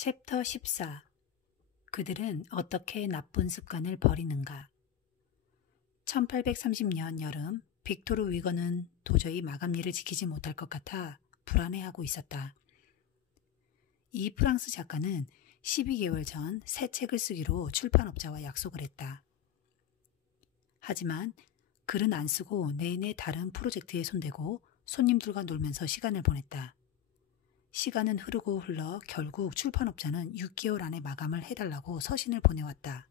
챕터 14. 그들은 어떻게 나쁜 습관을 버리는가? 1830년 여름, 빅토르 위거는 도저히 마감일을 지키지 못할 것 같아 불안해하고 있었다. 이 프랑스 작가는 12개월 전 새 책을 쓰기로 출판업자와 약속을 했다. 하지만 글은 안 쓰고 내내 다른 프로젝트에 손대고 손님들과 놀면서 시간을 보냈다. 시간은 흐르고 흘러 결국 출판업자는 6개월 안에 마감을 해달라고 서신을 보내왔다.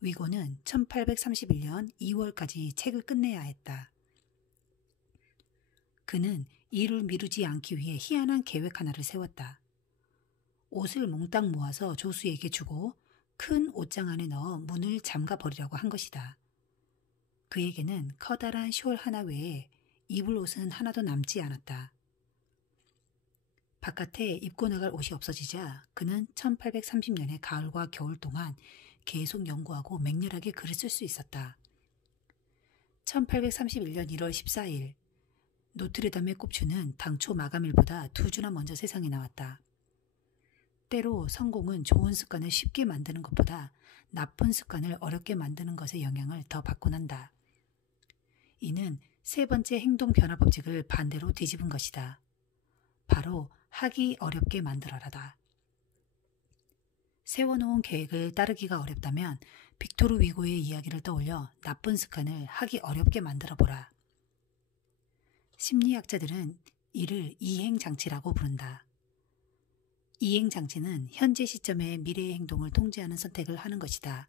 위고는 1831년 2월까지 책을 끝내야 했다. 그는 일을 미루지 않기 위해 희한한 계획 하나를 세웠다. 옷을 몽땅 모아서 조수에게 주고 큰 옷장 안에 넣어 문을 잠가버리라고 한 것이다. 그에게는 커다란 숄 하나 외에 입을 옷은 하나도 남지 않았다. 바깥에 입고 나갈 옷이 없어지자 그는 1830년의 가을과 겨울 동안 계속 연구하고 맹렬하게 글을 쓸 수 있었다. 1831년 1월 14일 노트르담의 꼽추는 당초 마감일보다 2주나 먼저 세상에 나왔다. 때로 성공은 좋은 습관을 쉽게 만드는 것보다 나쁜 습관을 어렵게 만드는 것의 영향을 더 받곤 한다. 이는 세 번째 행동 변화 법칙을 반대로 뒤집은 것이다. 바로 하기 어렵게 만들어라다. 세워놓은 계획을 따르기가 어렵다면 빅토르 위고의 이야기를 떠올려 나쁜 습관을 하기 어렵게 만들어보라. 심리학자들은 이를 이행장치라고 부른다. 이행장치는 현재 시점의 미래의 행동을 통제하는 선택을 하는 것이다.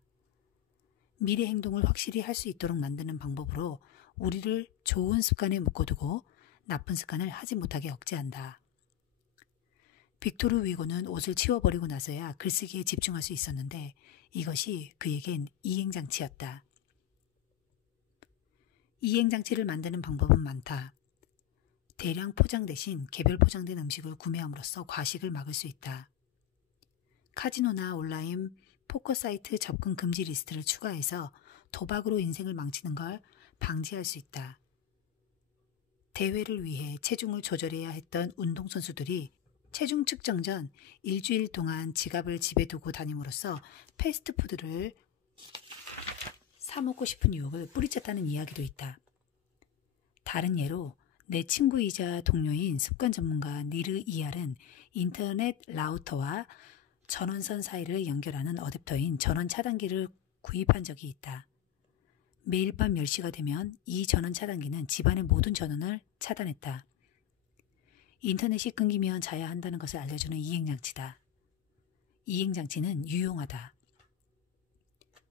미래 행동을 확실히 할 수 있도록 만드는 방법으로 우리를 좋은 습관에 묶어두고 나쁜 습관을 하지 못하게 억제한다. 빅토르 위고는 옷을 치워버리고 나서야 글쓰기에 집중할 수 있었는데 이것이 그에겐 이행장치였다. 이행장치를 만드는 방법은 많다. 대량 포장 대신 개별 포장된 음식을 구매함으로써 과식을 막을 수 있다. 카지노나 온라인 포커 사이트 접근 금지 리스트를 추가해서 도박으로 인생을 망치는 걸 방지할 수 있다. 대회를 위해 체중을 조절해야 했던 운동선수들이 체중 측정 전 일주일 동안 지갑을 집에 두고 다님으로써 패스트푸드를 사 먹고 싶은 유혹을 뿌리쳤다는 이야기도 있다. 다른 예로 내 친구이자 동료인 습관 전문가 니르 이알은 인터넷 라우터와 전원선 사이를 연결하는 어댑터인 전원 차단기를 구입한 적이 있다. 매일 밤 10시가 되면 이 전원 차단기는 집안의 모든 전원을 차단했다. 인터넷이 끊기면 자야 한다는 것을 알려주는 이행장치다. 이행장치는 유용하다.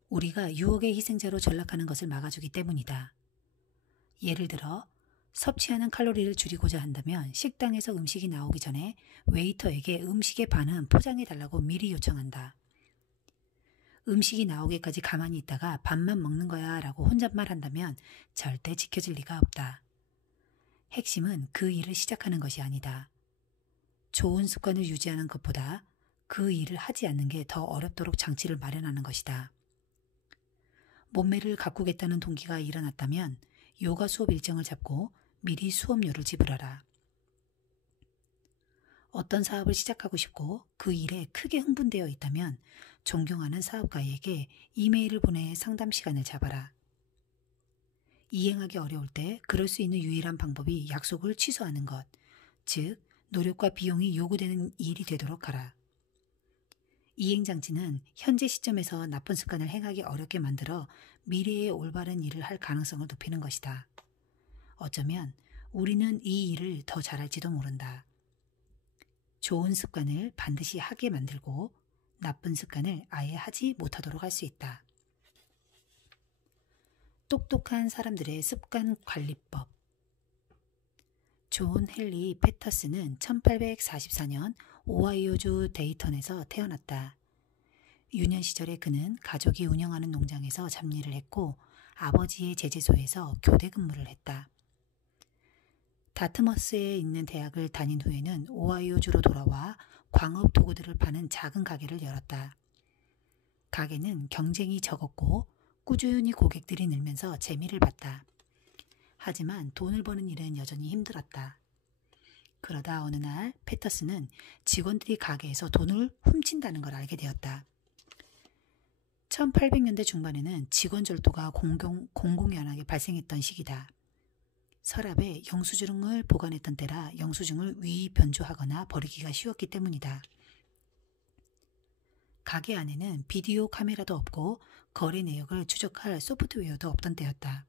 우리가 유혹의 희생자로 전락하는 것을 막아주기 때문이다. 예를 들어 섭취하는 칼로리를 줄이고자 한다면 식당에서 음식이 나오기 전에 웨이터에게 음식의 반은 포장해달라고 미리 요청한다. 음식이 나오기까지 가만히 있다가 밥만 먹는 거야 라고 혼잣말한다면 절대 지켜질 리가 없다. 핵심은 그 일을 시작하는 것이 아니다. 좋은 습관을 유지하는 것보다 그 일을 하지 않는 게 더 어렵도록 장치를 마련하는 것이다. 몸매를 가꾸겠다는 동기가 일어났다면 요가 수업 일정을 잡고 미리 수업료를 지불하라. 어떤 사업을 시작하고 싶고 그 일에 크게 흥분되어 있다면 존경하는 사업가에게 이메일을 보내 상담 시간을 잡아라. 이행하기 어려울 때 그럴 수 있는 유일한 방법이 약속을 취소하는 것, 즉 노력과 비용이 요구되는 일이 되도록 하라. 이행장치는 현재 시점에서 나쁜 습관을 행하기 어렵게 만들어 미래에 올바른 일을 할 가능성을 높이는 것이다. 어쩌면 우리는 이 일을 더 잘할지도 모른다. 좋은 습관을 반드시 하게 만들고 나쁜 습관을 아예 하지 못하도록 할 수 있다. 똑똑한 사람들의 습관 관리법. 존 헨리 패터슨은 1844년 오하이오주 데이턴에서 태어났다. 유년 시절에 그는 가족이 운영하는 농장에서 잡일을 했고 아버지의 제재소에서 교대 근무를 했다. 다트머스에 있는 대학을 다닌 후에는 오하이오주로 돌아와 광업 도구들을 파는 작은 가게를 열었다. 가게는 경쟁이 적었고 꾸준히 고객들이 늘면서 재미를 봤다. 하지만 돈을 버는 일은 여전히 힘들었다. 그러다 어느 날 패터슨은 직원들이 가게에서 돈을 훔친다는 걸 알게 되었다. 1800년대 중반에는 직원 절도가 공공연하게 발생했던 시기다. 서랍에 영수증을 보관했던 때라 영수증을 위의 변조하거나 버리기가 쉬웠기 때문이다. 가게 안에는 비디오 카메라도 없고 거래 내역을 추적할 소프트웨어도 없던 때였다.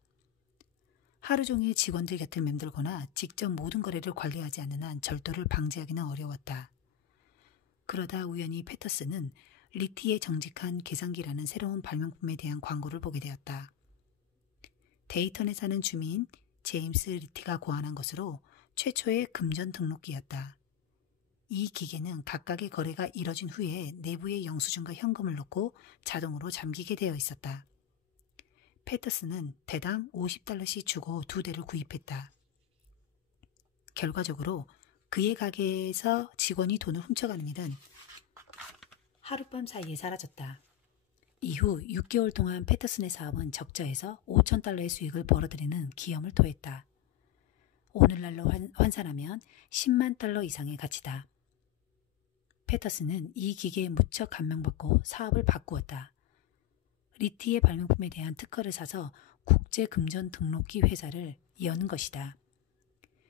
하루 종일 직원들 곁을 맴돌거나 직접 모든 거래를 관리하지 않는 한 절도를 방지하기는 어려웠다. 그러다 우연히 패터슨은 리티의 정직한 계산기라는 새로운 발명품에 대한 광고를 보게 되었다. 데이턴에 사는 주민 제임스 리티가 고안한 것으로 최초의 금전 등록기였다. 이 기계는 각각의 거래가 이뤄진 후에 내부에 영수증과 현금을 넣고 자동으로 잠기게 되어 있었다. 패터슨은 대당 $50씩 주고 2대를 구입했다. 결과적으로 그의 가게에서 직원이 돈을 훔쳐가는 일은 하룻밤 사이에 사라졌다. 이후 6개월 동안 패터슨의 사업은 적자에서 $5,000의 수익을 벌어들이는 기염을 토했다. 오늘날로 환산하면 $100,000 이상의 가치다. 패터슨은 이 기계에 무척 감명받고 사업을 바꾸었다. 리티의 발명품에 대한 특허를 사서 국제금전등록기 회사를 여는 것이다.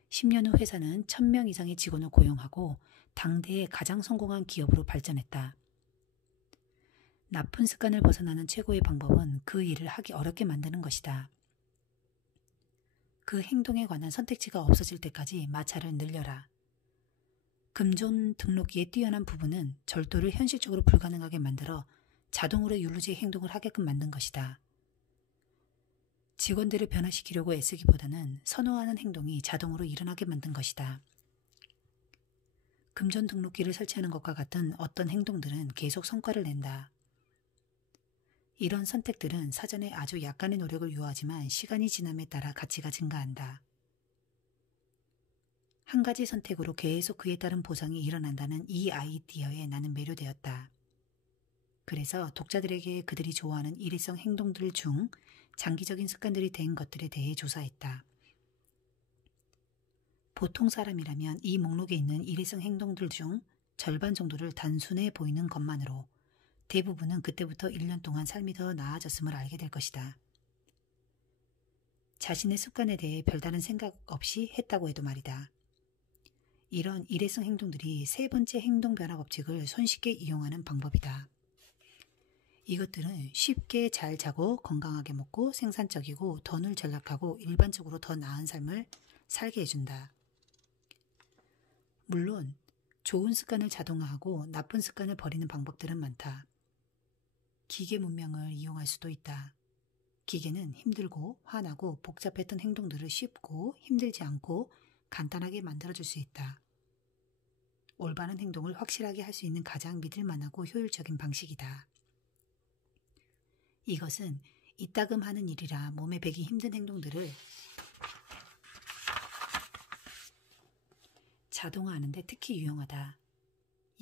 10년 후 회사는 1000명 이상의 직원을 고용하고 당대의 가장 성공한 기업으로 발전했다. 나쁜 습관을 벗어나는 최고의 방법은 그 일을 하기 어렵게 만드는 것이다. 그 행동에 관한 선택지가 없어질 때까지 마찰을 늘려라. 금전 등록기의 뛰어난 부분은 절도를 현실적으로 불가능하게 만들어 자동으로 윤리적 행동을 하게끔 만든 것이다. 직원들을 변화시키려고 애쓰기보다는 선호하는 행동이 자동으로 일어나게 만든 것이다. 금전 등록기를 설치하는 것과 같은 어떤 행동들은 계속 성과를 낸다. 이런 선택들은 사전에 아주 약간의 노력을 요하지만 시간이 지남에 따라 가치가 증가한다. 한 가지 선택으로 계속 그에 따른 보상이 일어난다는 이 아이디어에 나는 매료되었다. 그래서 독자들에게 그들이 좋아하는 일회성 행동들 중 장기적인 습관들이 된 것들에 대해 조사했다. 보통 사람이라면 이 목록에 있는 일회성 행동들 중 절반 정도를 단순해 보이는 것만으로 대부분은 그때부터 1년 동안 삶이 더 나아졌음을 알게 될 것이다. 자신의 습관에 대해 별다른 생각 없이 했다고 해도 말이다. 이런 일회성 행동들이 세 번째 행동 변화 법칙을 손쉽게 이용하는 방법이다. 이것들은 쉽게 잘 자고 건강하게 먹고 생산적이고 돈을 절약하고 일반적으로 더 나은 삶을 살게 해준다. 물론 좋은 습관을 자동화하고 나쁜 습관을 버리는 방법들은 많다. 기계 문명을 이용할 수도 있다. 기계는 힘들고 화나고 복잡했던 행동들을 쉽고 힘들지 않고 간단하게 만들어줄 수 있다. 올바른 행동을 확실하게 할 수 있는 가장 믿을만하고 효율적인 방식이다. 이것은 이따금 하는 일이라 몸에 배기 힘든 행동들을 자동화하는 데 특히 유용하다.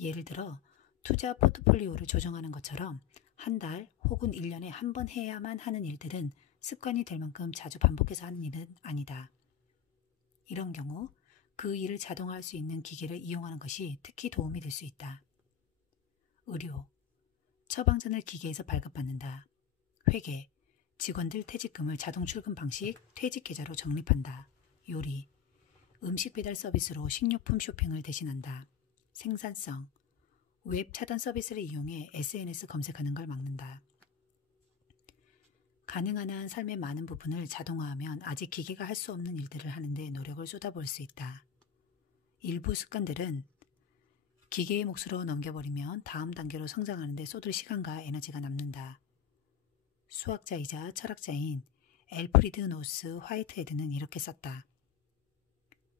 예를 들어 투자 포트폴리오를 조정하는 것처럼 한 달 혹은 1년에 한 번 해야만 하는 일들은 습관이 될 만큼 자주 반복해서 하는 일은 아니다. 이런 경우 그 일을 자동화할 수 있는 기계를 이용하는 것이 특히 도움이 될 수 있다. 의료, 처방전을 기계에서 발급받는다. 회계, 직원들 퇴직금을 자동 출금 방식 퇴직 계좌로 적립한다. 요리, 음식 배달 서비스로 식료품 쇼핑을 대신한다. 생산성, 웹 차단 서비스를 이용해 SNS 검색하는 걸 막는다. 가능한 한 삶의 많은 부분을 자동화하면 아직 기계가 할 수 없는 일들을 하는데 노력을 쏟아부을 수 있다. 일부 습관들은 기계의 몫으로 넘겨버리면 다음 단계로 성장하는 데 쏟을 시간과 에너지가 남는다. 수학자이자 철학자인 엘프리드 노스 화이트헤드는 이렇게 썼다.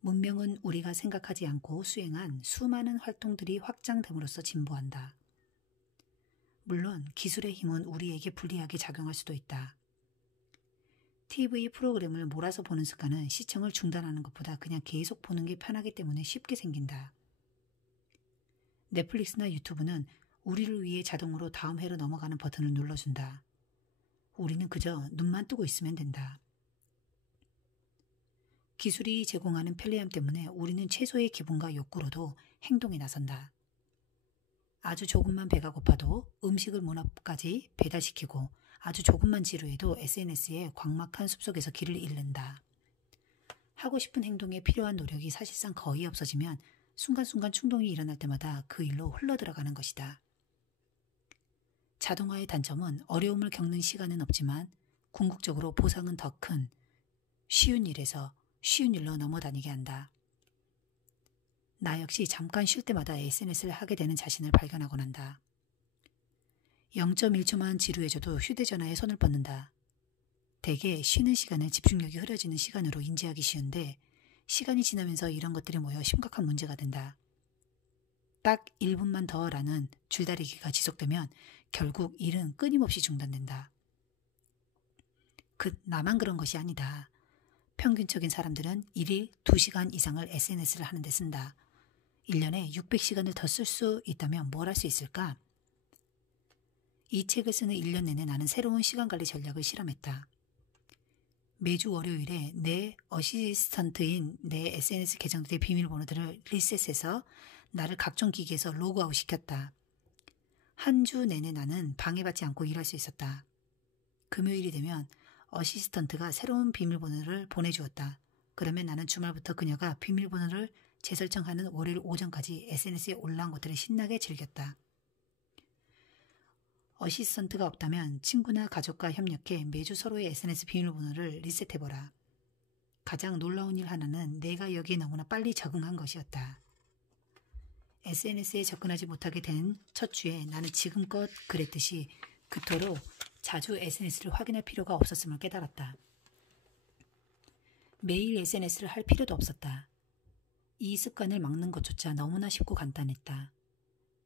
문명은 우리가 생각하지 않고 수행한 수많은 활동들이 확장됨으로써 진보한다. 물론 기술의 힘은 우리에게 불리하게 작용할 수도 있다. TV 프로그램을 몰아서 보는 습관은 시청을 중단하는 것보다 그냥 계속 보는 게 편하기 때문에 쉽게 생긴다. 넷플릭스나 유튜브는 우리를 위해 자동으로 다음 회로 넘어가는 버튼을 눌러준다. 우리는 그저 눈만 뜨고 있으면 된다. 기술이 제공하는 편리함 때문에 우리는 최소의 기분과 욕구로도 행동에 나선다. 아주 조금만 배가 고파도 음식을 문 앞까지 배달시키고 아주 조금만 지루해도 SNS의 광막한 숲속에서 길을 잃는다. 하고 싶은 행동에 필요한 노력이 사실상 거의 없어지면 순간순간 충동이 일어날 때마다 그 일로 흘러들어가는 것이다. 자동화의 단점은 어려움을 겪는 시간은 없지만 궁극적으로 보상은 더 큰 쉬운 일에서 쉬운 일로 넘어다니게 한다. 나 역시 잠깐 쉴 때마다 SNS를 하게 되는 자신을 발견하곤 한다. 0.1초만 지루해져도 휴대전화에 손을 뻗는다. 대개 쉬는 시간을 집중력이 흐려지는 시간으로 인지하기 쉬운데 시간이 지나면서 이런 것들이 모여 심각한 문제가 된다. 딱 1분만 더라는 줄다리기가 지속되면 결국 일은 끊임없이 중단된다. 나만 그런 것이 아니다. 평균적인 사람들은 1일 2시간 이상을 SNS를 하는데 쓴다. 1년에 600시간을 더 쓸 수 있다면 뭘 할 수 있을까? 이 책을 쓰는 1년 내내 나는 새로운 시간관리 전략을 실험했다. 매주 월요일에 내 어시스턴트인 내 SNS 계정들의 비밀번호들을 리셋해서 나를 각종 기기에서 로그아웃 시켰다. 한 주 내내 나는 방해받지 않고 일할 수 있었다. 금요일이 되면 어시스턴트가 새로운 비밀번호를 보내주었다. 그러면 나는 주말부터 그녀가 비밀번호를 재설정하는 월요일 오전까지 SNS에 올라온 것들을 신나게 즐겼다. 어시스턴트가 없다면 친구나 가족과 협력해 매주 서로의 SNS 비밀번호를 리셋해보라. 가장 놀라운 일 하나는 내가 여기에 너무나 빨리 적응한 것이었다. SNS에 접근하지 못하게 된 첫 주에 나는 지금껏 그랬듯이 그토록 자주 SNS를 확인할 필요가 없었음을 깨달았다. 매일 SNS를 할 필요도 없었다. 이 습관을 막는 것조차 너무나 쉽고 간단했다.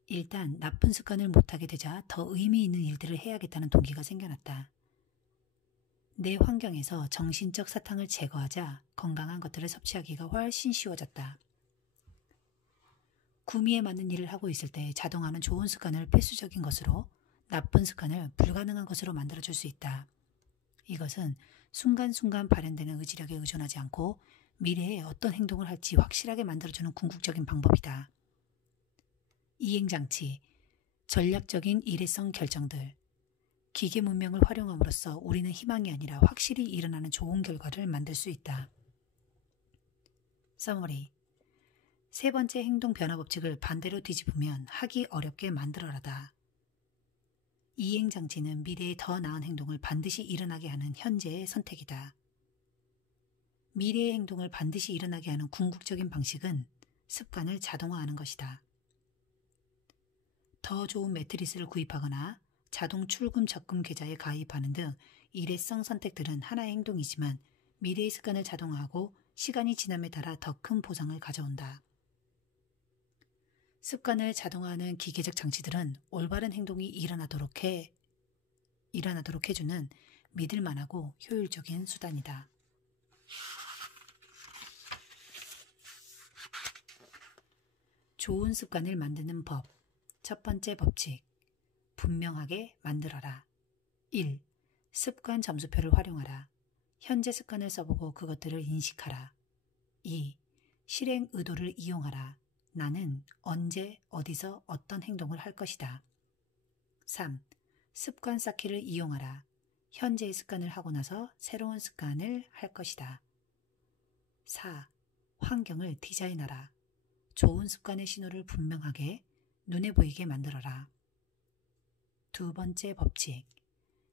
일단 나쁜 습관을 못하게 되자 더 의미 있는 일들을 해야겠다는 동기가 생겨났다. 내 환경에서 정신적 사탕을 제거하자 건강한 것들을 섭취하기가 훨씬 쉬워졌다. 구미에 맞는 일을 하고 있을 때 자동화는 좋은 습관을 필수적인 것으로 나쁜 습관을 불가능한 것으로 만들어줄 수 있다. 이것은 순간순간 발현되는 의지력에 의존하지 않고 미래에 어떤 행동을 할지 확실하게 만들어주는 궁극적인 방법이다. 이행장치, 전략적인 일회성 결정들, 기계 문명을 활용함으로써 우리는 희망이 아니라 확실히 일어나는 좋은 결과를 만들 수 있다. 서머리, 세 번째 행동 변화 법칙을 반대로 뒤집으면 하기 어렵게 만들어라다. 이행장치는 미래에 더 나은 행동을 반드시 일어나게 하는 현재의 선택이다. 미래의 행동을 반드시 일어나게 하는 궁극적인 방식은 습관을 자동화하는 것이다. 더 좋은 매트리스를 구입하거나 자동 출금 적금 계좌에 가입하는 등 일회성 선택들은 하나의 행동이지만 미래의 습관을 자동화하고 시간이 지남에 따라 더 큰 보상을 가져온다. 습관을 자동화하는 기계적 장치들은 올바른 행동이 일어나도록 해주는 믿을만하고 효율적인 수단이다. 좋은 습관을 만드는 법. 첫 번째 법칙. 분명하게 만들어라. 1. 습관 점수표를 활용하라. 현재 습관을 써보고 그것들을 인식하라. 2. 실행 의도를 이용하라. 나는 언제 어디서 어떤 행동을 할 것이다. 3. 습관 쌓기를 이용하라. 현재의 습관을 하고 나서 새로운 습관을 할 것이다. 4. 환경을 디자인하라. 좋은 습관의 신호를 분명하게 눈에 보이게 만들어라. 두 번째 법칙.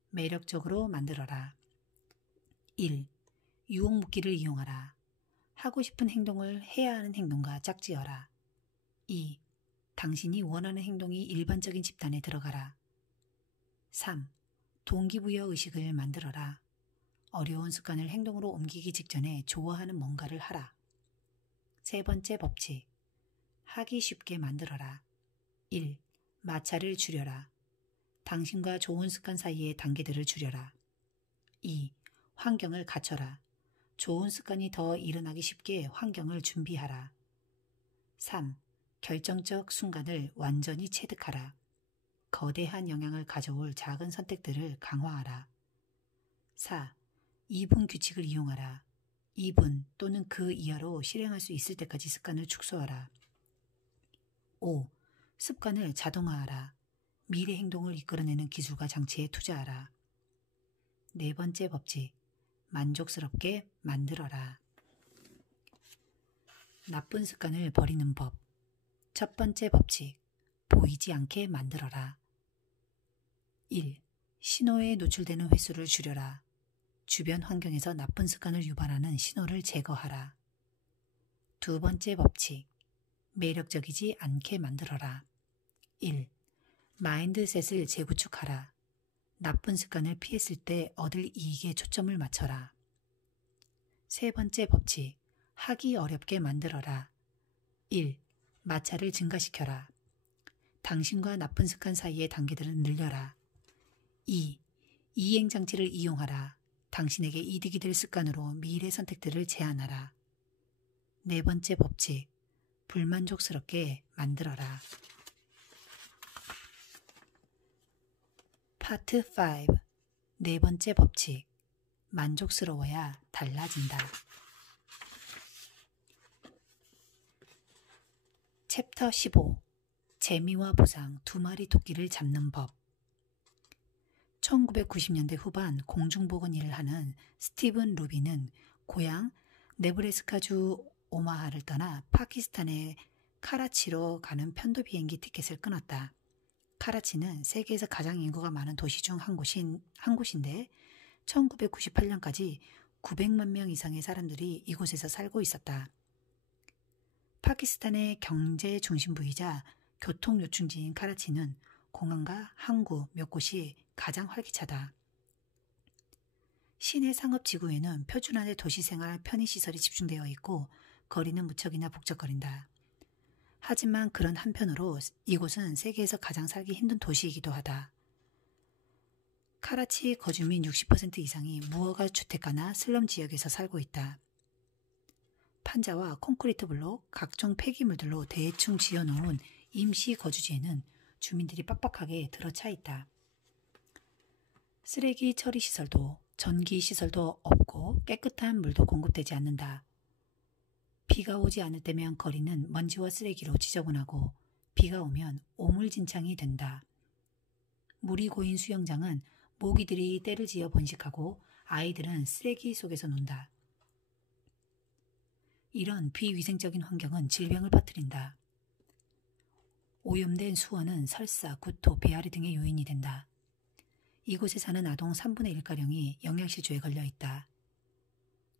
매력적으로 만들어라. 1. 유혹 묶기를 이용하라. 하고 싶은 행동을 해야 하는 행동과 짝지어라. 2. 당신이 원하는 행동이 일반적인 집단에 들어가라. 3. 동기부여 의식을 만들어라. 어려운 습관을 행동으로 옮기기 직전에 좋아하는 뭔가를 하라. 세 번째 법칙. 하기 쉽게 만들어라. 1. 마찰을 줄여라. 당신과 좋은 습관 사이의 단계들을 줄여라. 2. 환경을 갖춰라. 좋은 습관이 더 일어나기 쉽게 환경을 준비하라. 3. 결정적 순간을 완전히 체득하라. 거대한 영향을 가져올 작은 선택들을 강화하라. 4. 2분 규칙을 이용하라. 2분 또는 그 이하로 실행할 수 있을 때까지 습관을 축소하라. 5. 습관을 자동화하라. 미래 행동을 이끌어내는 기술과 장치에 투자하라. 네 번째 법칙. 만족스럽게 만들어라. 나쁜 습관을 버리는 법. 첫 번째 법칙. 보이지 않게 만들어라. 1. 신호에 노출되는 횟수를 줄여라. 주변 환경에서 나쁜 습관을 유발하는 신호를 제거하라. 두 번째 법칙. 매력적이지 않게 만들어라. 1. 마인드셋을 재구축하라. 나쁜 습관을 피했을 때 얻을 이익에 초점을 맞춰라. 세 번째 법칙. 하기 어렵게 만들어라. 1. 마찰을 증가시켜라. 당신과 나쁜 습관 사이의 단계들을 늘려라. 2. 이행장치를 이용하라. 당신에게 이득이 될 습관으로 미래 선택들을 제한하라. 네 번째 법칙. 불만족스럽게 만들어라. 파트 5. 네 번째 법칙. 만족스러워야 달라진다. 챕터 15. 재미와 보상 두 마리 토끼를 잡는 법. 1990년대 후반 공중보건 일을 하는 스티븐 루비는 고향 네브래스카주 오마하를 떠나 파키스탄의 카라치로 가는 편도 비행기 티켓을 끊었다. 카라치는 세계에서 가장 인구가 많은 도시 중 한 곳인데 1998년까지 900만 명 이상의 사람들이 이곳에서 살고 있었다. 파키스탄의 경제 중심부이자 교통 요충지인 카라치는 공항과 항구 몇 곳이 가장 활기차다. 시내 상업지구에는 표준화된 도시생활 편의시설이 집중되어 있고 거리는 무척이나 북적거린다. 하지만 그런 한편으로 이곳은 세계에서 가장 살기 힘든 도시이기도 하다. 카라치 거주민 60% 이상이 무허가 주택가나 슬럼 지역에서 살고 있다. 판자와 콘크리트 블록, 각종 폐기물들로 대충 지어놓은 임시 거주지에는 주민들이 빡빡하게 들어차 있다. 쓰레기 처리 시설도 전기 시설도 없고 깨끗한 물도 공급되지 않는다. 비가 오지 않을 때면 거리는 먼지와 쓰레기로 지저분하고 비가 오면 오물진창이 된다. 물이 고인 수영장은 모기들이 떼를 지어 번식하고 아이들은 쓰레기 속에서 논다. 이런 비위생적인 환경은 질병을 퍼뜨린다. 오염된 수원은 설사, 구토, 배앓이 등의 요인이 된다. 이곳에 사는 아동 3분의 1가량이 영양실조에 걸려 있다.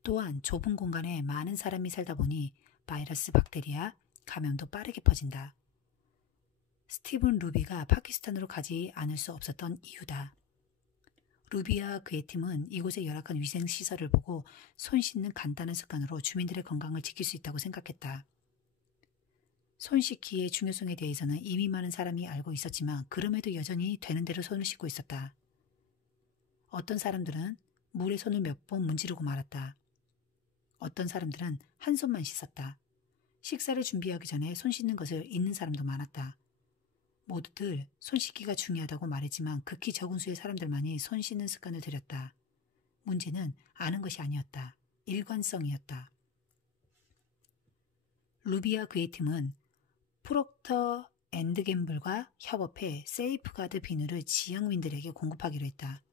또한 좁은 공간에 많은 사람이 살다 보니 바이러스, 박테리아, 감염도 빠르게 퍼진다. 스티븐 루비가 파키스탄으로 가지 않을 수 없었던 이유다. 루비와 그의 팀은 이곳의 열악한 위생시설을 보고 손 씻는 간단한 습관으로 주민들의 건강을 지킬 수 있다고 생각했다. 손 씻기의 중요성에 대해서는 이미 많은 사람이 알고 있었지만 그럼에도 여전히 되는 대로 손을 씻고 있었다. 어떤 사람들은 물에 손을 몇 번 문지르고 말았다. 어떤 사람들은 한 손만 씻었다. 식사를 준비하기 전에 손 씻는 것을 잊는 사람도 많았다. 모두들 손 씻기가 중요하다고 말했지만 극히 적은 수의 사람들만이 손 씻는 습관을 들였다. 문제는 아는 것이 아니었다. 일관성이었다. 루비와 그의 팀은 프록터 앤드 갬블과 협업해 세이프가드 비누를 지역민들에게 공급하기로 했다.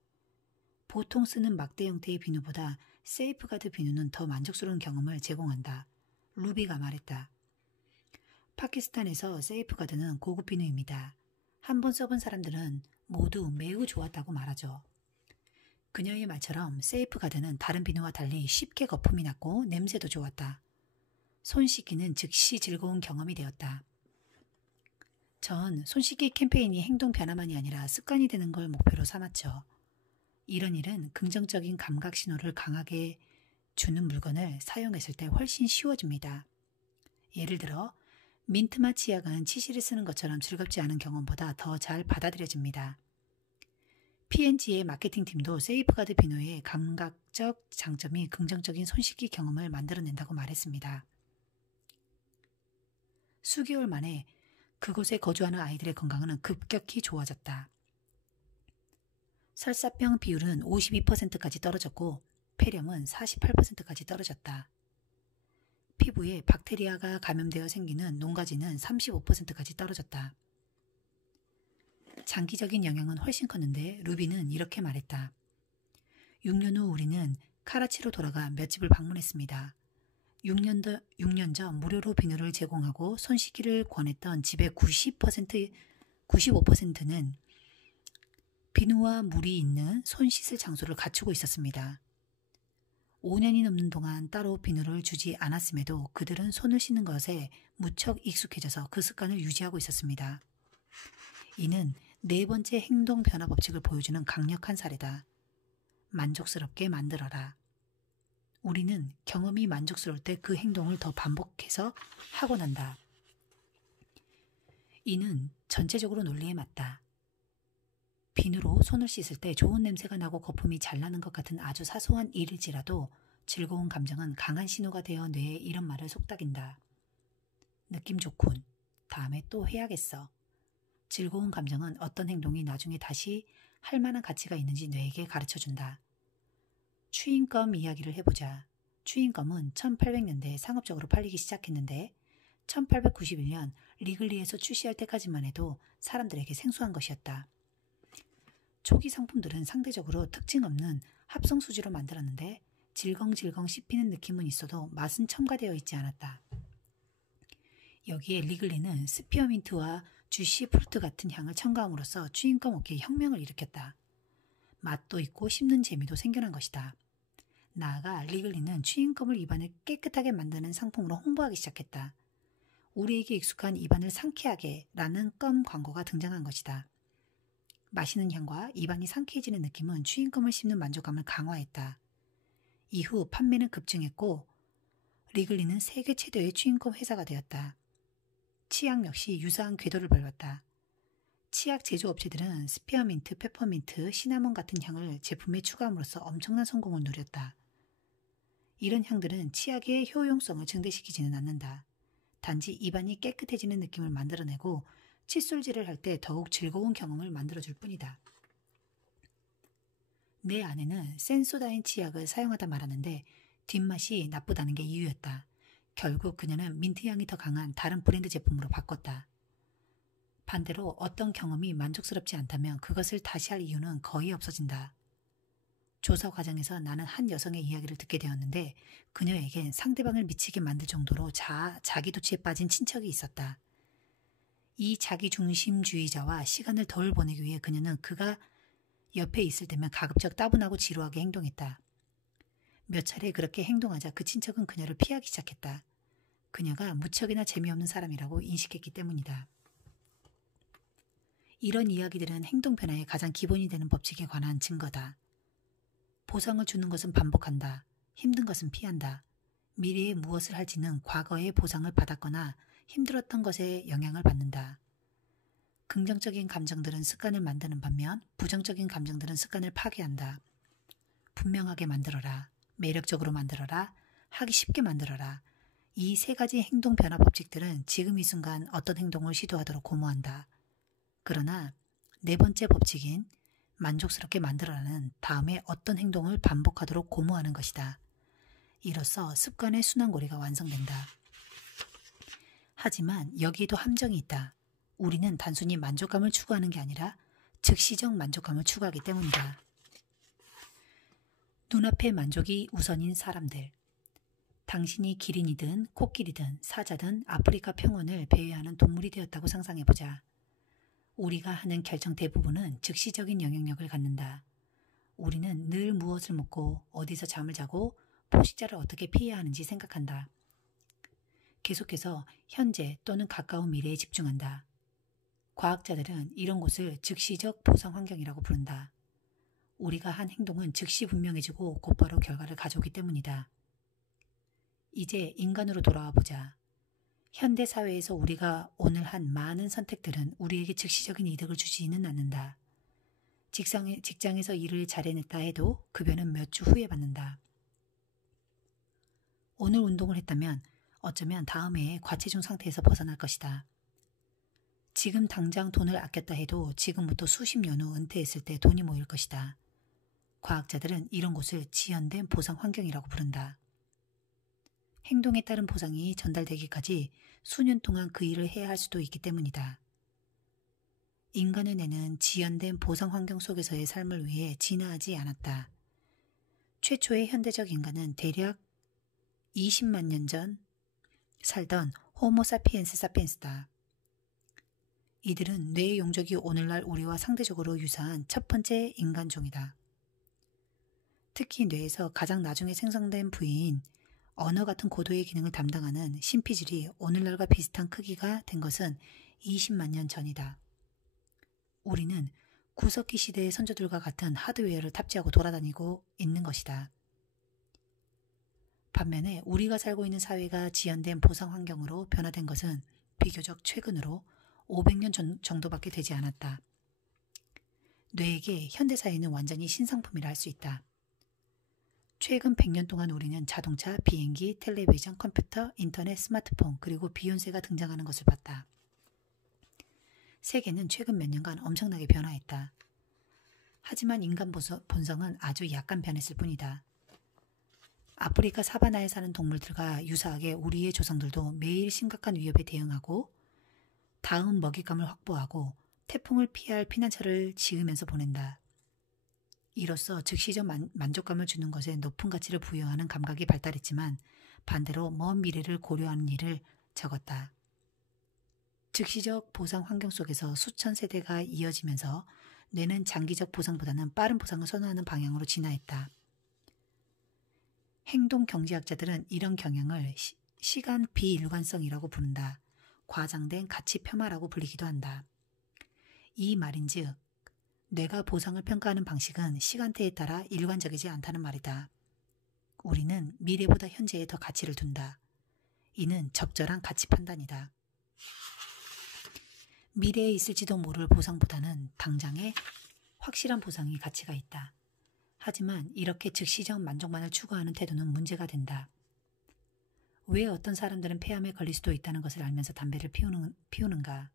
보통 쓰는 막대 형태의 비누보다 세이프가드 비누는 더 만족스러운 경험을 제공한다. 루비가 말했다. 파키스탄에서 세이프가드는 고급 비누입니다. 한 번 써본 사람들은 모두 매우 좋았다고 말하죠. 그녀의 말처럼 세이프가드는 다른 비누와 달리 쉽게 거품이 났고 냄새도 좋았다. 손 씻기는 즉시 즐거운 경험이 되었다. 전 손 씻기 캠페인이 행동 변화만이 아니라 습관이 되는 걸 목표로 삼았죠. 이런 일은 긍정적인 감각 신호를 강하게 주는 물건을 사용했을 때 훨씬 쉬워집니다. 예를 들어 민트맛 치약은 치실을 쓰는 것처럼 즐겁지 않은 경험보다 더 잘 받아들여집니다. P&G의 마케팅팀도 세이프가드 비누의 감각적 장점이 긍정적인 손 씻기 경험을 만들어낸다고 말했습니다. 수개월 만에 그곳에 거주하는 아이들의 건강은 급격히 좋아졌다. 설사병 비율은 52%까지 떨어졌고 폐렴은 48%까지 떨어졌다. 피부에 박테리아가 감염되어 생기는 농가지는 35%까지 떨어졌다. 장기적인 영향은 훨씬 컸는데 루비는 이렇게 말했다. 6년 후 우리는 카라치로 돌아가 몇 집을 방문했습니다. 6년 전 무료로 비누를 제공하고 손 씻기를 권했던 집의 95%는 비누와 물이 있는 손 씻을 장소를 갖추고 있었습니다. 5년이 넘는 동안 따로 비누를 주지 않았음에도 그들은 손을 씻는 것에 무척 익숙해져서 그 습관을 유지하고 있었습니다. 이는 네 번째 행동 변화 법칙을 보여주는 강력한 사례다. 만족스럽게 만들어라. 우리는 경험이 만족스러울 때 그 행동을 더 반복해서 하곤 한다. 이는 전체적으로 논리에 맞다. 비누로 손을 씻을 때 좋은 냄새가 나고 거품이 잘 나는 것 같은 아주 사소한 일일지라도 즐거운 감정은 강한 신호가 되어 뇌에 이런 말을 속닥인다. 느낌 좋군. 다음에 또 해야겠어. 즐거운 감정은 어떤 행동이 나중에 다시 할 만한 가치가 있는지 뇌에게 가르쳐준다. 추잉검 이야기를 해보자. 추잉검은 1800년대에 상업적으로 팔리기 시작했는데 1891년 리글리에서 출시할 때까지만 해도 사람들에게 생소한 것이었다. 초기 상품들은 상대적으로 특징 없는 합성 수지로 만들었는데 질겅질겅 씹히는 느낌은 있어도 맛은 첨가되어 있지 않았다. 여기에 리글리는 스피어민트와 주시 프루트 같은 향을 첨가함으로써 추잉검 업계에 혁명을 일으켰다. 맛도 있고 씹는 재미도 생겨난 것이다. 나아가 리글리는 추잉검을 입안을 깨끗하게 만드는 상품으로 홍보하기 시작했다. 우리에게 익숙한 입안을 상쾌하게 라는 껌 광고가 등장한 것이다. 마시는 향과 입안이 상쾌해지는 느낌은 추잉검을 씹는 만족감을 강화했다. 이후 판매는 급증했고 리글리는 세계 최대의 추잉검 회사가 되었다. 치약 역시 유사한 궤도를 밟았다. 치약 제조업체들은 스페어민트, 페퍼민트, 시나몬 같은 향을 제품에 추가함으로써 엄청난 성공을 누렸다. 이런 향들은 치약의 효용성을 증대시키지는 않는다. 단지 입안이 깨끗해지는 느낌을 만들어내고 칫솔질을 할 때 더욱 즐거운 경험을 만들어줄 뿐이다. 내 아내는 센소다인 치약을 사용하다 말았는데 뒷맛이 나쁘다는 게 이유였다. 결국 그녀는 민트향이 더 강한 다른 브랜드 제품으로 바꿨다. 반대로 어떤 경험이 만족스럽지 않다면 그것을 다시 할 이유는 거의 없어진다. 조사 과정에서 나는 한 여성의 이야기를 듣게 되었는데 그녀에겐 상대방을 미치게 만들 정도로 자기도취에 빠진 친척이 있었다. 이 자기중심주의자와 시간을 덜 보내기 위해 그녀는 그가 옆에 있을 때면 가급적 따분하고 지루하게 행동했다. 몇 차례 그렇게 행동하자 그 친척은 그녀를 피하기 시작했다. 그녀가 무척이나 재미없는 사람이라고 인식했기 때문이다. 이런 이야기들은 행동 변화의 가장 기본이 되는 법칙에 관한 증거다. 보상을 주는 것은 반복한다. 힘든 것은 피한다. 미래에 무엇을 할지는 과거의 보상을 받았거나 힘들었던 것에 영향을 받는다. 긍정적인 감정들은 습관을 만드는 반면 부정적인 감정들은 습관을 파괴한다. 분명하게 만들어라. 매력적으로 만들어라. 하기 쉽게 만들어라. 이 세 가지 행동 변화 법칙들은 지금 이 순간 어떤 행동을 시도하도록 고무한다. 그러나 네 번째 법칙인 만족스럽게 만들어라는 다음에 어떤 행동을 반복하도록 고무하는 것이다. 이로써 습관의 순환고리가 완성된다. 하지만 여기에도 함정이 있다. 우리는 단순히 만족감을 추구하는 게 아니라 즉시적 만족감을 추구하기 때문이다. 눈앞의 만족이 우선인 사람들. 당신이 기린이든 코끼리든 사자든 아프리카 평원을 배회하는 동물이 되었다고 상상해보자. 우리가 하는 결정 대부분은 즉시적인 영향력을 갖는다. 우리는 늘 무엇을 먹고 어디서 잠을 자고 포식자를 어떻게 피해야 하는지 생각한다. 계속해서 현재 또는 가까운 미래에 집중한다. 과학자들은 이런 곳을 즉시적 보상 환경이라고 부른다. 우리가 한 행동은 즉시 분명해지고 곧바로 결과를 가져오기 때문이다. 이제 인간으로 돌아와 보자. 현대 사회에서 우리가 오늘 한 많은 선택들은 우리에게 즉시적인 이득을 주지는 않는다. 직장에서 일을 잘해냈다 해도 급여는 몇 주 후에 받는다. 오늘 운동을 했다면 어쩌면 다음 해에 과체중 상태에서 벗어날 것이다. 지금 당장 돈을 아꼈다 해도 지금부터 수십 년 후 은퇴했을 때 돈이 모일 것이다. 과학자들은 이런 곳을 지연된 보상 환경이라고 부른다. 행동에 따른 보상이 전달되기까지 수년 동안 그 일을 해야 할 수도 있기 때문이다. 인간의 뇌는 지연된 보상 환경 속에서의 삶을 위해 진화하지 않았다. 최초의 현대적 인간은 대략 20만 년 전 살던 호모 사피엔스 사피엔스다. 이들은 뇌의 용적이 오늘날 우리와 상대적으로 유사한 첫 번째 인간종이다. 특히 뇌에서 가장 나중에 생성된 부위인 언어 같은 고도의 기능을 담당하는 심피질이 오늘날과 비슷한 크기가 된 것은 20만 년 전이다. 우리는 구석기 시대의 선조들과 같은 하드웨어를 탑재하고 돌아다니고 있는 것이다. 반면에 우리가 살고 있는 사회가 지연된 보상 환경으로 변화된 것은 비교적 최근으로 500년 정도밖에 되지 않았다. 뇌에게 현대사회는 완전히 신상품이라 할 수 있다. 최근 100년 동안 우리는 자동차, 비행기, 텔레비전, 컴퓨터, 인터넷, 스마트폰, 그리고 비욘세가 등장하는 것을 봤다. 세계는 최근 몇 년간 엄청나게 변화했다. 하지만 인간 본성은 아주 약간 변했을 뿐이다. 아프리카 사바나에 사는 동물들과 유사하게 우리의 조상들도 매일 심각한 위협에 대응하고 다음 먹잇감을 확보하고 태풍을 피할 피난처를 지으면서 보낸다. 이로써 즉시적 만족감을 주는 것에 높은 가치를 부여하는 감각이 발달했지만 반대로 먼 미래를 고려하는 일을 적었다. 즉시적 보상 환경 속에서 수천 세대가 이어지면서 뇌는 장기적 보상보다는 빠른 보상을 선호하는 방향으로 진화했다. 행동 경제학자들은 이런 경향을 시간 비일관성이라고 부른다. 과장된 가치 폄하라고 불리기도 한다. 이 말인즉 뇌가 보상을 평가하는 방식은 시간대에 따라 일관적이지 않다는 말이다. 우리는 미래보다 현재에 더 가치를 둔다. 이는 적절한 가치 판단이다. 미래에 있을지도 모를 보상보다는 당장의 확실한 보상이 가치가 있다. 하지만 이렇게 즉시적 만족만을 추구하는 태도는 문제가 된다. 왜 어떤 사람들은 폐암에 걸릴 수도 있다는 것을 알면서 담배를 피우는가?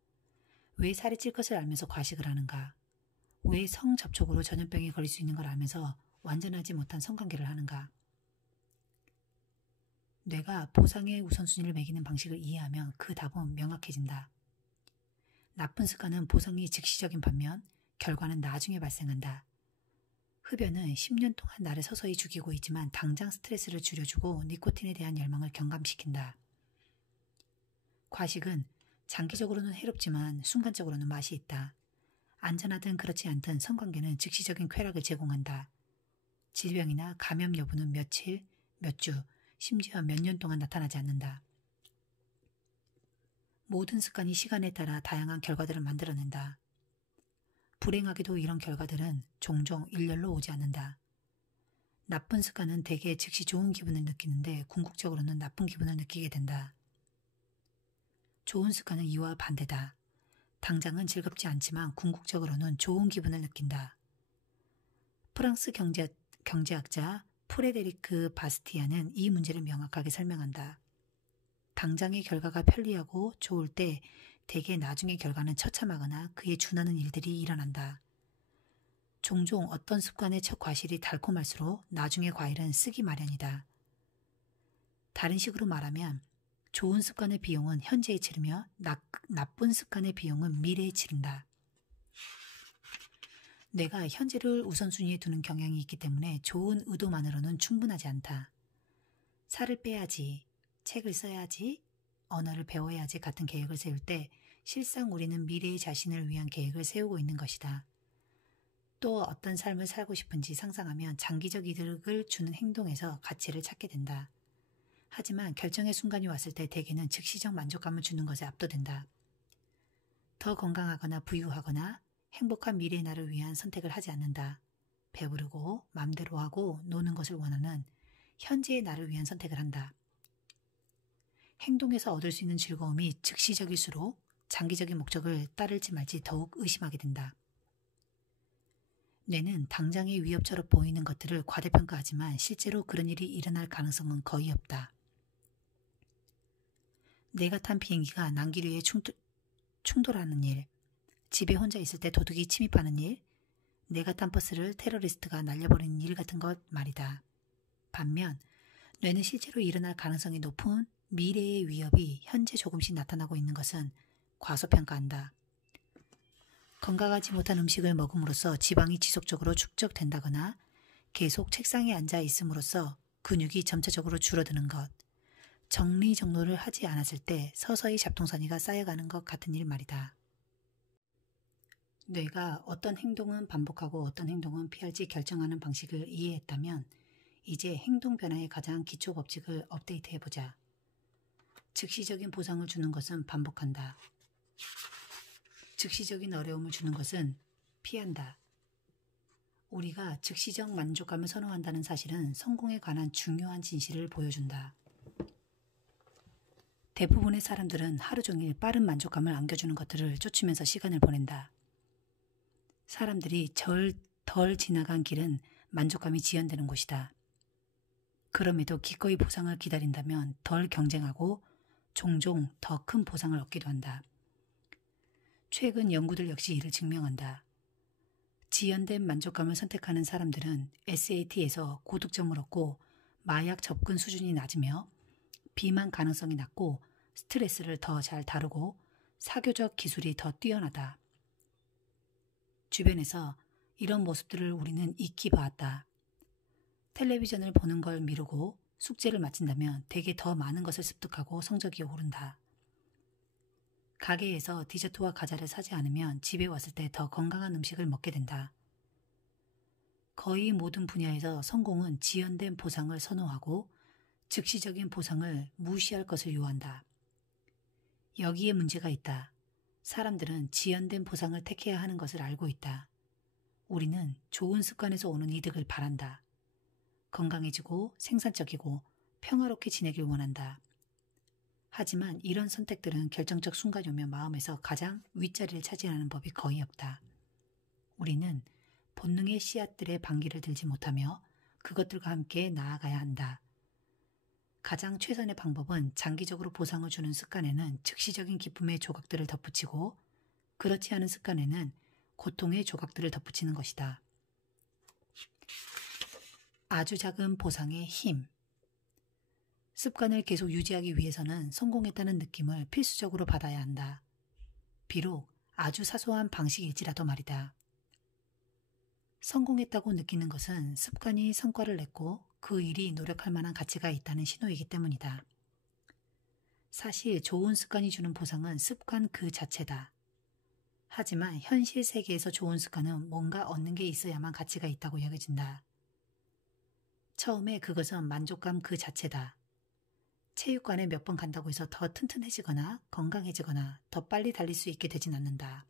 왜 살이 찔 것을 알면서 과식을 하는가? 왜 성접촉으로 전염병에 걸릴 수 있는 걸 알면서 완전하지 못한 성관계를 하는가? 뇌가 보상의 우선순위를 매기는 방식을 이해하면 그 답은 명확해진다. 나쁜 습관은 보상이 즉시적인 반면 결과는 나중에 발생한다. 흡연은 10년 동안 나를 서서히 죽이고 있지만 당장 스트레스를 줄여주고 니코틴에 대한 열망을 경감시킨다. 과식은 장기적으로는 해롭지만 순간적으로는 맛이 있다. 안전하든 그렇지 않든 성관계는 즉시적인 쾌락을 제공한다. 질병이나 감염 여부는 며칠, 몇 주, 심지어 몇 년 동안 나타나지 않는다. 모든 습관이 시간에 따라 다양한 결과들을 만들어낸다. 불행하게도 이런 결과들은 종종 일렬로 오지 않는다. 나쁜 습관은 대개 즉시 좋은 기분을 느끼는데 궁극적으로는 나쁜 기분을 느끼게 된다. 좋은 습관은 이와 반대다. 당장은 즐겁지 않지만 궁극적으로는 좋은 기분을 느낀다. 프랑스 경제학자 프레데리크 바스티아는 이 문제를 명확하게 설명한다. 당장의 결과가 편리하고 좋을 때 대개 나중의 결과는 처참하거나 그에 준하는 일들이 일어난다. 종종 어떤 습관의 첫 과실이 달콤할수록 나중의 과일은 쓰기 마련이다. 다른 식으로 말하면 좋은 습관의 비용은 현재에 치르며 나쁜 습관의 비용은 미래에 치른다. 내가 현재를 우선순위에 두는 경향이 있기 때문에 좋은 의도만으로는 충분하지 않다. 살을 빼야지, 책을 써야지, 언어를 배워야지 같은 계획을 세울 때 실상 우리는 미래의 자신을 위한 계획을 세우고 있는 것이다. 또 어떤 삶을 살고 싶은지 상상하면 장기적 이득을 주는 행동에서 가치를 찾게 된다. 하지만 결정의 순간이 왔을 때 대개는 즉시적 만족감을 주는 것에 압도된다. 더 건강하거나 부유하거나 행복한 미래의 나를 위한 선택을 하지 않는다. 배부르고 맘대로 하고 노는 것을 원하는 현재의 나를 위한 선택을 한다. 행동에서 얻을 수 있는 즐거움이 즉시적일수록 장기적인 목적을 따를지 말지 더욱 의심하게 된다. 뇌는 당장의 위협처럼 보이는 것들을 과대평가하지만 실제로 그런 일이 일어날 가능성은 거의 없다. 내가 탄 비행기가 난기류에 충돌하는 일, 집에 혼자 있을 때 도둑이 침입하는 일, 네가탄퍼스를 테러리스트가 날려버리는 일 같은 것 말이다. 반면 뇌는 실제로 일어날 가능성이 높은 미래의 위협이 현재 조금씩 나타나고 있는 것은 과소평가한다. 건강하지 못한 음식을 먹음으로써 지방이 지속적으로 축적된다거나 계속 책상에 앉아 있음으로써 근육이 점차적으로 줄어드는 것, 정리정돈을 하지 않았을 때 서서히 잡동사니가 쌓여가는 것 같은 일 말이다. 뇌가 어떤 행동은 반복하고 어떤 행동은 피할지 결정하는 방식을 이해했다면 이제 행동 변화의 가장 기초 법칙을 업데이트해보자. 즉시적인 보상을 주는 것은 반복한다. 즉시적인 어려움을 주는 것은 피한다. 우리가 즉시적 만족감을 선호한다는 사실은 성공에 관한 중요한 진실을 보여준다. 대부분의 사람들은 하루 종일 빠른 만족감을 안겨주는 것들을 쫓으면서 시간을 보낸다. 사람들이 덜 지나간 길은 만족감이 지연되는 곳이다. 그럼에도 기꺼이 보상을 기다린다면 덜 경쟁하고 종종 더 큰 보상을 얻기도 한다. 최근 연구들 역시 이를 증명한다. 지연된 만족감을 선택하는 사람들은 SAT에서 고득점을 얻고 마약 접근 수준이 낮으며 비만 가능성이 낮고 스트레스를 더 잘 다루고 사교적 기술이 더 뛰어나다. 주변에서 이런 모습들을 우리는 익히 봐왔다. 텔레비전을 보는 걸 미루고 숙제를 마친다면 대개 더 많은 것을 습득하고 성적이 오른다. 가게에서 디저트와 과자를 사지 않으면 집에 왔을 때 더 건강한 음식을 먹게 된다. 거의 모든 분야에서 성공은 지연된 보상을 선호하고 즉시적인 보상을 무시할 것을 요한다. 여기에 문제가 있다. 사람들은 지연된 보상을 택해야 하는 것을 알고 있다. 우리는 좋은 습관에서 오는 이득을 바란다. 건강해지고 생산적이고 평화롭게 지내길 원한다. 하지만 이런 선택들은 결정적 순간이 오면 마음에서 가장 윗자리를 차지하는 법이 거의 없다. 우리는 본능의 씨앗들의 반기를 들지 못하며 그것들과 함께 나아가야 한다. 가장 최선의 방법은 장기적으로 보상을 주는 습관에는 즉시적인 기쁨의 조각들을 덧붙이고 그렇지 않은 습관에는 고통의 조각들을 덧붙이는 것이다. 아주 작은 보상의 힘. 습관을 계속 유지하기 위해서는 성공했다는 느낌을 필수적으로 받아야 한다. 비록 아주 사소한 방식일지라도 말이다. 성공했다고 느끼는 것은 습관이 성과를 냈고 그 일이 노력할 만한 가치가 있다는 신호이기 때문이다. 사실 좋은 습관이 주는 보상은 습관 그 자체다. 하지만 현실 세계에서 좋은 습관은 뭔가 얻는 게 있어야만 가치가 있다고 여겨진다. 처음에 그것은 만족감 그 자체다. 체육관에 몇 번 간다고 해서 더 튼튼해지거나 건강해지거나 더 빨리 달릴 수 있게 되진 않는다.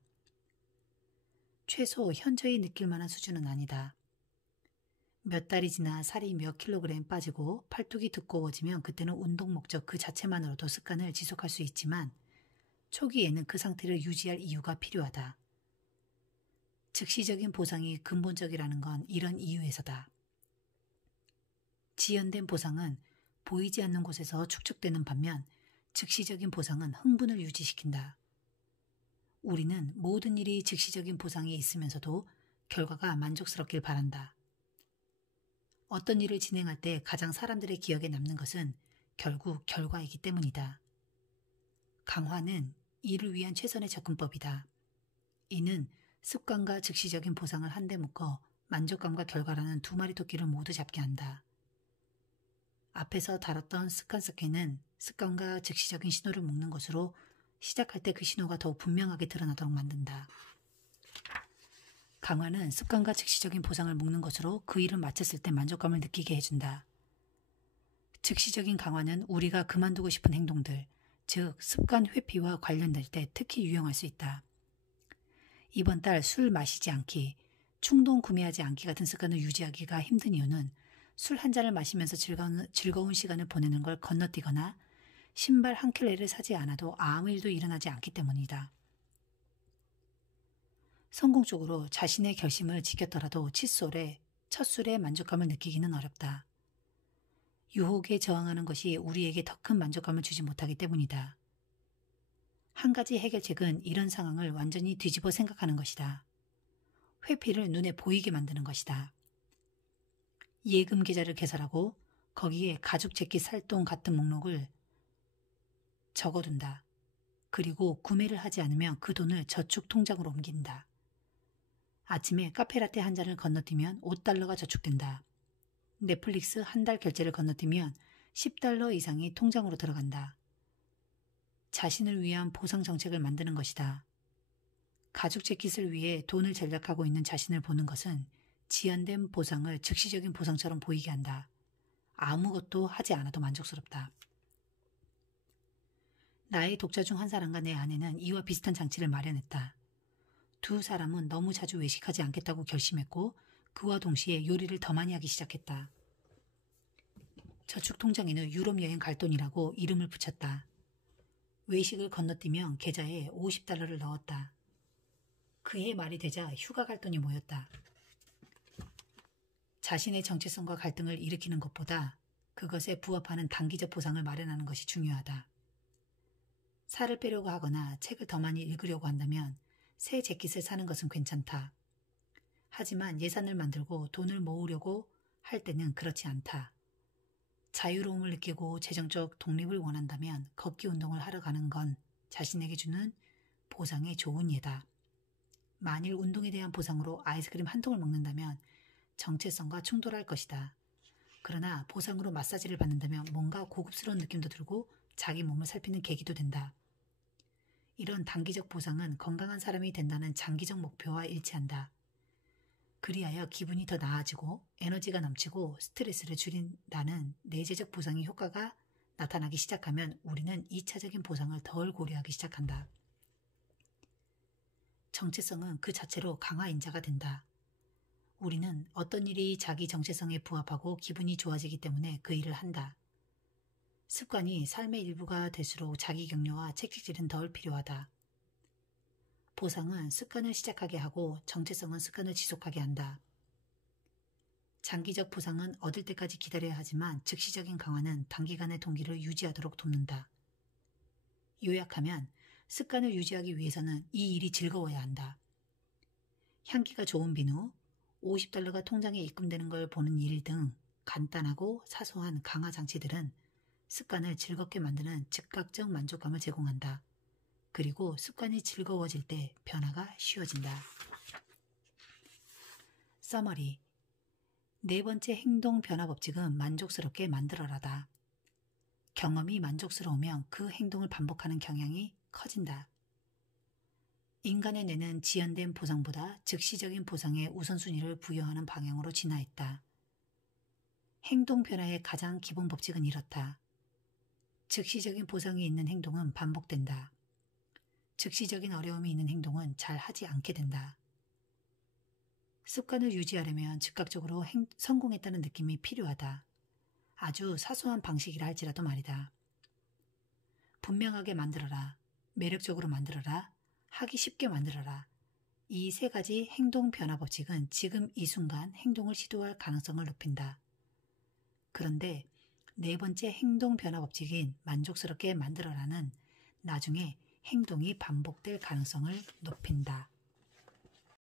최소 현저히 느낄 만한 수준은 아니다. 몇 달이 지나 살이 몇 킬로그램 빠지고 팔뚝이 두꺼워지면 그때는 운동 목적 그 자체만으로도 습관을 지속할 수 있지만 초기에는 그 상태를 유지할 이유가 필요하다. 즉시적인 보상이 근본적이라는 건 이런 이유에서다. 지연된 보상은 보이지 않는 곳에서 축적되는 반면 즉시적인 보상은 흥분을 유지시킨다. 우리는 모든 일이 즉시적인 보상이 있으면서도 결과가 만족스럽길 바란다. 어떤 일을 진행할 때 가장 사람들의 기억에 남는 것은 결국 결과이기 때문이다. 강화는 이를 위한 최선의 접근법이다. 이는 습관과 즉시적인 보상을 한데 묶어 만족감과 결과라는 두 마리 토끼를 모두 잡게 한다. 앞에서 다뤘던 습관는 습관과 즉시적인 신호를 묶는 것으로 시작할 때 그 신호가 더욱 분명하게 드러나도록 만든다. 강화는 습관과 즉시적인 보상을 묶는 것으로 그 일을 마쳤을 때 만족감을 느끼게 해준다. 즉시적인 강화는 우리가 그만두고 싶은 행동들, 즉 습관 회피와 관련될 때 특히 유용할 수 있다. 이번 달 술 마시지 않기, 충동 구매하지 않기 같은 습관을 유지하기가 힘든 이유는 술 한 잔을 마시면서 즐거운 시간을 보내는 걸 건너뛰거나 신발 한 켤레를 사지 않아도 아무 일도 일어나지 않기 때문이다. 성공적으로 자신의 결심을 지켰더라도 첫 술에 만족감을 느끼기는 어렵다. 유혹에 저항하는 것이 우리에게 더 큰 만족감을 주지 못하기 때문이다. 한 가지 해결책은 이런 상황을 완전히 뒤집어 생각하는 것이다. 회피를 눈에 보이게 만드는 것이다. 예금 계좌를 개설하고 거기에 가죽 재킷 살돈 같은 목록을 적어둔다. 그리고 구매를 하지 않으면 그 돈을 저축 통장으로 옮긴다. 아침에 카페라떼 한 잔을 건너뛰면 $5가 저축된다. 넷플릭스 한 달 결제를 건너뛰면 $10 이상이 통장으로 들어간다. 자신을 위한 보상 정책을 만드는 것이다. 가죽 재킷을 위해 돈을 절약하고 있는 자신을 보는 것은 지연된 보상을 즉시적인 보상처럼 보이게 한다. 아무것도 하지 않아도 만족스럽다. 나의 독자 중 한 사람과 내 아내는 이와 비슷한 장치를 마련했다. 두 사람은 너무 자주 외식하지 않겠다고 결심했고 그와 동시에 요리를 더 많이 하기 시작했다. 저축통장에는 유럽 여행 갈 돈이라고 이름을 붙였다. 외식을 건너뛰면 계좌에 $50를 넣었다. 그해 말이 되자 휴가 갈 돈이 모였다. 자신의 정체성과 갈등을 일으키는 것보다 그것에 부합하는 단기적 보상을 마련하는 것이 중요하다. 살을 빼려고 하거나 책을 더 많이 읽으려고 한다면 새 재킷을 사는 것은 괜찮다. 하지만 예산을 만들고 돈을 모으려고 할 때는 그렇지 않다. 자유로움을 느끼고 재정적 독립을 원한다면 걷기 운동을 하러 가는 건 자신에게 주는 보상의 좋은 예다. 만일 운동에 대한 보상으로 아이스크림 한 통을 먹는다면 정체성과 충돌할 것이다. 그러나 보상으로 마사지를 받는다면 뭔가 고급스러운 느낌도 들고 자기 몸을 살피는 계기도 된다. 이런 단기적 보상은 건강한 사람이 된다는 장기적 목표와 일치한다. 그리하여 기분이 더 나아지고 에너지가 넘치고 스트레스를 줄인다는 내재적 보상의 효과가 나타나기 시작하면 우리는 2차적인 보상을 덜 고려하기 시작한다. 정체성은 그 자체로 강화인자가 된다. 우리는 어떤 일이 자기 정체성에 부합하고 기분이 좋아지기 때문에 그 일을 한다. 습관이 삶의 일부가 될수록 자기 격려와 채찍질은 덜 필요하다. 보상은 습관을 시작하게 하고 정체성은 습관을 지속하게 한다. 장기적 보상은 얻을 때까지 기다려야 하지만 즉시적인 강화는 단기간의 동기를 유지하도록 돕는다. 요약하면 습관을 유지하기 위해서는 이 일이 즐거워야 한다. 향기가 좋은 비누, $50가 통장에 입금되는 걸 보는 일 등 간단하고 사소한 강화 장치들은 습관을 즐겁게 만드는 즉각적 만족감을 제공한다. 그리고 습관이 즐거워질 때 변화가 쉬워진다. 서머리. 네 번째 행동 변화 법칙은 만족스럽게 만들어라다. 경험이 만족스러우면 그 행동을 반복하는 경향이 커진다. 인간의 뇌는 지연된 보상보다 즉시적인 보상에 우선순위를 부여하는 방향으로 진화했다. 행동 변화의 가장 기본 법칙은 이렇다. 즉시적인 보상이 있는 행동은 반복된다. 즉시적인 어려움이 있는 행동은 잘 하지 않게 된다. 습관을 유지하려면 즉각적으로 성공했다는 느낌이 필요하다. 아주 사소한 방식이라 할지라도 말이다. 분명하게 만들어라. 매력적으로 만들어라. 하기 쉽게 만들어라. 이 세 가지 행동 변화 법칙은 지금 이 순간 행동을 시도할 가능성을 높인다. 그런데 네 번째 행동 변화 법칙인 만족스럽게 만들어라는 나중에 행동이 반복될 가능성을 높인다.